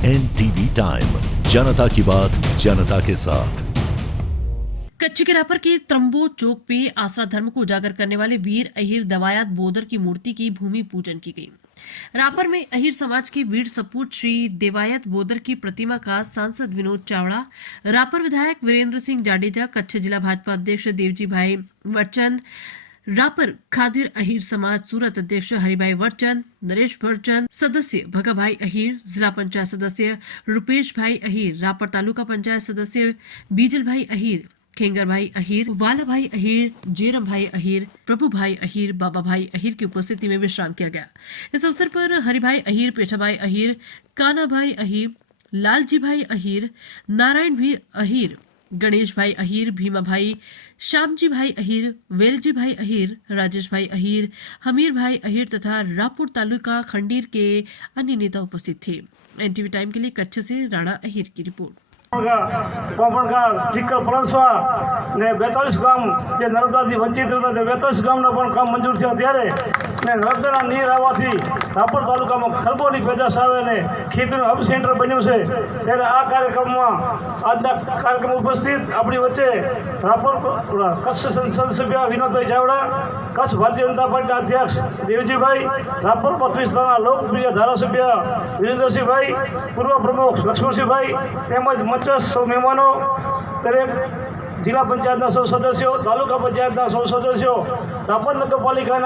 NTV time, जनता की बात जनता के साथ। कच्छ के रापर के त्रंबो चौक पे आसरा धर्म को उजागर करने वाले वीर अहिर दवायात बोदर की मूर्ति की भूमि पूजन की गई। रापर में अहिर समाज के वीर सपूत श्री देवायत बोदर की प्रतिमा का सांसद विनोद चावड़ा, रापर विधायक वीरेंद्र सिंह जाडेजा, कच्छ जिला भाजपा अध्यक्ष देवजी भाई वरचंद, रापर खादिर अहिर समाज सूरत अध्यक्ष हरिभाई वरचंद, नरेश भरचंद, सदस्य भगाभाई अहिर, जिला पंचायत सदस्य रुपेश भाई अहिर, रापर तालुका पंचायत सदस्य बीजल भाई अहिर, खेंगर भाई अहिर, वाला भाई अहिर, जेरम भाई अहिर, प्रभु भाई अहिर, बाबा भाई अहिर की उपस्थिति में विश्राम किया गया। इस अवसर पर हरिभाई अहिर, पेठा भाई अहिर, काना भाई अहिर, लालजी भाई अहिर, नारायण भी अहिर, गणेश भाई अहिर, भीमा भाई, श्यामजी भाई अहिर, वेलजी भाई अहिर, राजेश भाई अहिर, हमीर भाई अहिर तथा रापुर तालुका खंडीर के अन्य नेता उपस्थित थे। एनटीवी टाइम के लिए कच्छ से राणा अहिर की रिपोर्ट। ने 42 ગામ જે નર્મદાથી વંચિત હતા તે 42 ગામના પણ કામ મંજૂર થયા ત્યારે ને નર્મદાના નીર આવવાથી રાપર તાલુકામાં ખરબોની પેદાશ આવે ને ખેતીનું હબ સેન્ટર બન્યું છે ત્યારે આ કાર્યક્રમમાં આજના કાર્યક્રમ ઉપસ્થિત આપણી વચ્ચે રાપર કચ્છ સંસદ સભ્ય વિનોદભાઈ ચાવડા, કચ્છ ભારતીય જનતા પાર્ટીના અધ્યક્ષ દેવજીભાઈ, રાપર 32ના લોકપ્રિય ધારાસભ્ય વિરેન્દ્રસિંહભાઈ, પૂર્વ પ્રમુખ લક્ષ્મણસિંહભાઈ તેમજ મંચસ્થ સૌ મહેમાનો, દરેક જિલ્લા પંચાયતના સૌ સદસ્યો, તાલુકા પંચાયતના સૌ સદસ્યો, રાપર નગરપાલિકાના